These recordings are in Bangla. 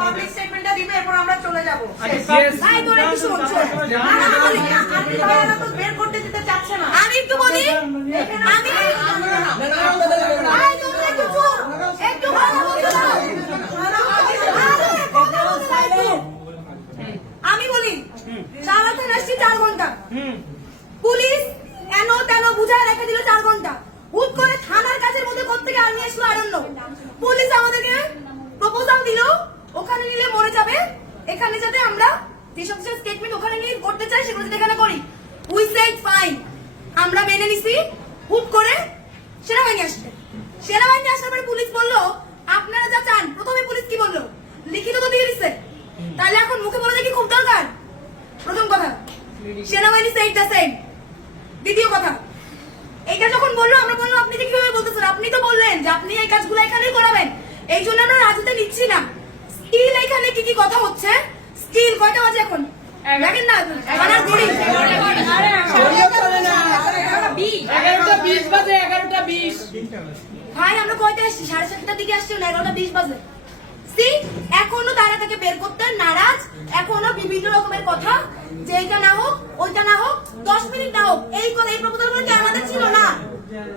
পাবলিক স্টেটমেন্টটা দিবে, এরপর আমরা চলে যাব। ভাই তোরা কি শুনছো? তো বের করতে দিতে চাচ্ছে না। আমি একটু বলি, আমি ভাই তোমরা একটু চুপ, একটু কথা বলছো না। আমি বলি সারা থানা আসছি 4 ঘন্টা, পুলিশ এন তেন বুঝায় রেখে দিল 4 ঘন্টা। হুট করে থানার কাছের মধ্যে কোত্থেকে আর্মি আসলো আরণ্য। পুলিশ আমাদেরকে প্রপোজাল দিল ওখানে নিলে মরে যাবে, এখানে যাতে আমরা যেসব স্টেটমেন্ট ওখানে নিয়ে করতে চাই সেগুলো যাতে এখানে করি। উই সেড ফাইন, আমরা মেনে নিছি। হুট করে সেনাবাহিনী আসছে, সেনাবাহিনী আসার পরে পুলিশ বললো আপনারা যা চান। প্রথমে পুলিশ কি বললো, লিখিত তো দিয়ে দিচ্ছে, তাহলে এখন মুখে বলে কি খুব দরকার? প্রথম কথা, সেনাবাহিনী সেড দ্য সেম। দ্বিতীয় কথা, এইটা যখন বললো আমরা বললাম আপনি কিভাবে বলতেছেন, আপনি তো বললেন যে আপনি এই কাজগুলো এখানেই করাবেন, এই জন্য আমরা রাজুতে নিচ্ছি না। স্টিল এখানে কি কি কথা হচ্ছে, স্টিল কয়টা বাজে এখন দেখেন না, থানার ঘড়ি 11:20 বাজে, 11:20। ভাই আমরা কয়টা আসছি? 7:30টার দিকে আসছি, 11:20 বাজে। সি এখনো তারা তাকে বের করতে নারাজ, এখনো বিভিন্ন রকমের কথা যে এইটা না হোক ওইটা না হোক 10 মিনিট না হোক, এই কথা এই প্রপোজাল গুলো আমাদের ছিল না।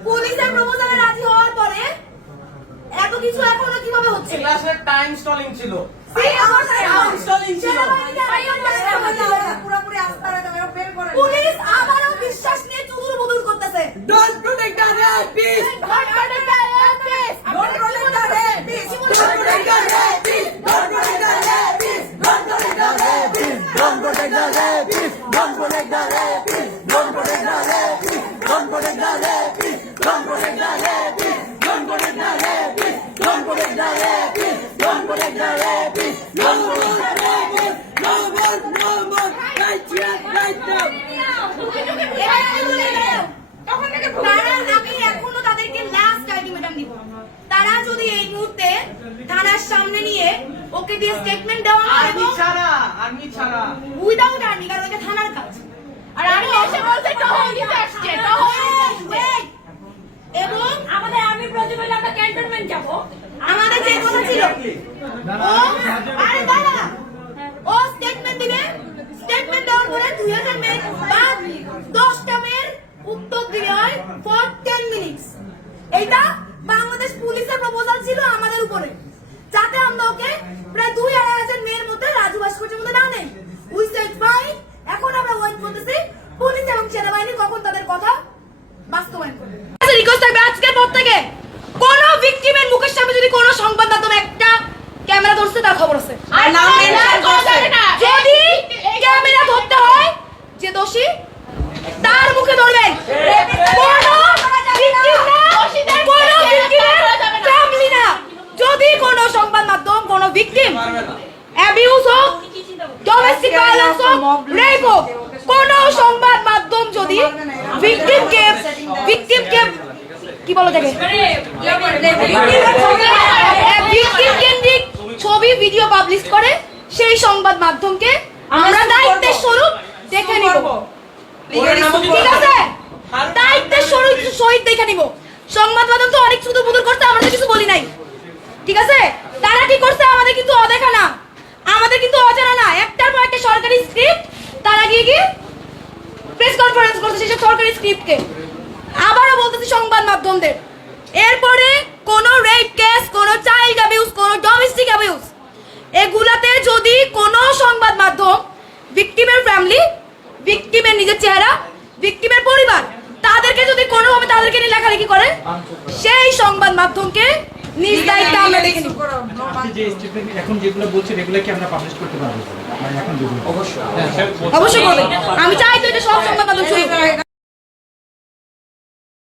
পুলিশের প্রপোজালে রাজি হওয়ার পরে এত কিছু এখনো কিভাবে হচ্ছে? ক্লাসের টাইম স্টলিং ছিল। পুরোপুরি আস্থা রাখা, বের করে পুলিশ আবারও বিশ্বাস নিয়ে চুদুর বুদুর করতেছে। Don't protect the rapist. Don't protect the rapist. Don't protect the rapist. Don't protect the rapist. Don't protect the rapist. Don't protect the rapist. Don't protect the rapist. Don't protect the rapist. Don't protect the rapist. Don't protect the rapist. Don't protect the rapist. Don't protect the rapist. Don't protect the rapist. Don't protect the rapist. No more rapist. No more. No more. Right here. Right now. আমি এখনো তাদেরকে লাস্ট আলটিমেটাম দিব, তারা যদি এই মুহূর্তে থানার সামনে নিয়ে ওকে দিয়ে স্টেটমেন্ট দেওয়া হয় এবং আর্মি ছাড়া উইদাউট আর্মি, কারণ এটা থানার কাজ। আর আমি এসে বলতে টহল আসছে, এবং আমাদের আর্মি প্রয়োজন হলে আমরা ক্যান্টনমেন্ট যাব। আমাদের যে কথা ছিল ও আরে দাদা ও স্টেটমেন্ট দিবে, স্টেটমেন্ট দেওয়ার পরে 2000 মিনিট বা 10টা মেয়ের উত্তর দিতে হয় ফর 10 মিনিটস। এইটা বাংলাদেশ পুলিশের প্রপোজাল ছিল আমাদের উপরে, যাতে আমরা ওকে প্রায় 2-2,500 মেয়ের মধ্যে রাজু ভাস্কর্যের মধ্যে না নেই। উই সেড ফাইন, এখন আমরা ওয়েট করতেছি পুলিশ এবং সেনাবাহিনী কখন তাদের কথা বাস্তবায়ন করবে। রিকোয়েস্ট থাকবে আজকের পর থেকে কোন ভিকটিমের মুখের সামনে যদি কোন সংবাদ মাধ্যমে একটা ক্যামেরা ধরছে তার খবর আছে, আর নাম মেনশন করছে না। যদি ক্যামেরা ধরতে হয় যে দোষী তার মুখে ধরবেন। যদি কোন সংবাদ মাধ্যম কোন ভিকটিম অ্যাবিউজ হোক, ডোমেস্টিক ভায়োলেন্স হোক, রেপ হোক, কোন সংবাদ মাধ্যম যদি ভিকটিমকে কি বলো দেখে ভিকটিম কেন্দ্রিক ছবি ভিডিও পাবলিশ করে, সেই সংবাদ মাধ্যমকে আমরা দায়িত্বের স্বরূপ দেখে নিব। ঠিক আছে, দায়িত্বের সহিত দেখে নিব। সংবাদ মাধ্যম তো অনেক শুধু বুদুর করতে, আমরা তো কিছু বলি নাই। ঠিক আছে, তারা কি করছে আমাদের কিন্তু অদেখা না, আমাদের কিন্তু অজানা না। একটার পর একটা সরকারি স্ক্রিপ্ট তারা গিয়ে প্রেস কনফারেন্স করছে সেসব সরকারি স্ক্রিপ্টকে। আবারও বলতেছি সংবাদ মাধ্যমদের, এরপরে কোন রেপ কেস, কোন চাইল্ড অ্যাবিউজ, কোন ডোমেস্টিক অ্যাবিউজ, এগুলাতে যদি কোন সংবাদ মাধ্যম ভিকটিমের ফ্যামিলি, ভিকটিমের নিজের চেহারা, ভিকটিমের পরিবার, তাদেরকে যদি কোনোভাবে তাদেরকে নিয়ে লেখালেখি করে, সেই সংবাদ মাধ্যমকে নিজ দায়িত্বে আমরা দেখে নিব। আপনি যে স্টেটমেন্ট এখন যেগুলো বলছেন এগুলো কি আমরা পাবলিশ করতে পারবো? মানে এখন অবশ্যই অবশ্যই করবেন। আমি চাই তো এটা সব সংবাদ মাধ্যম শুরু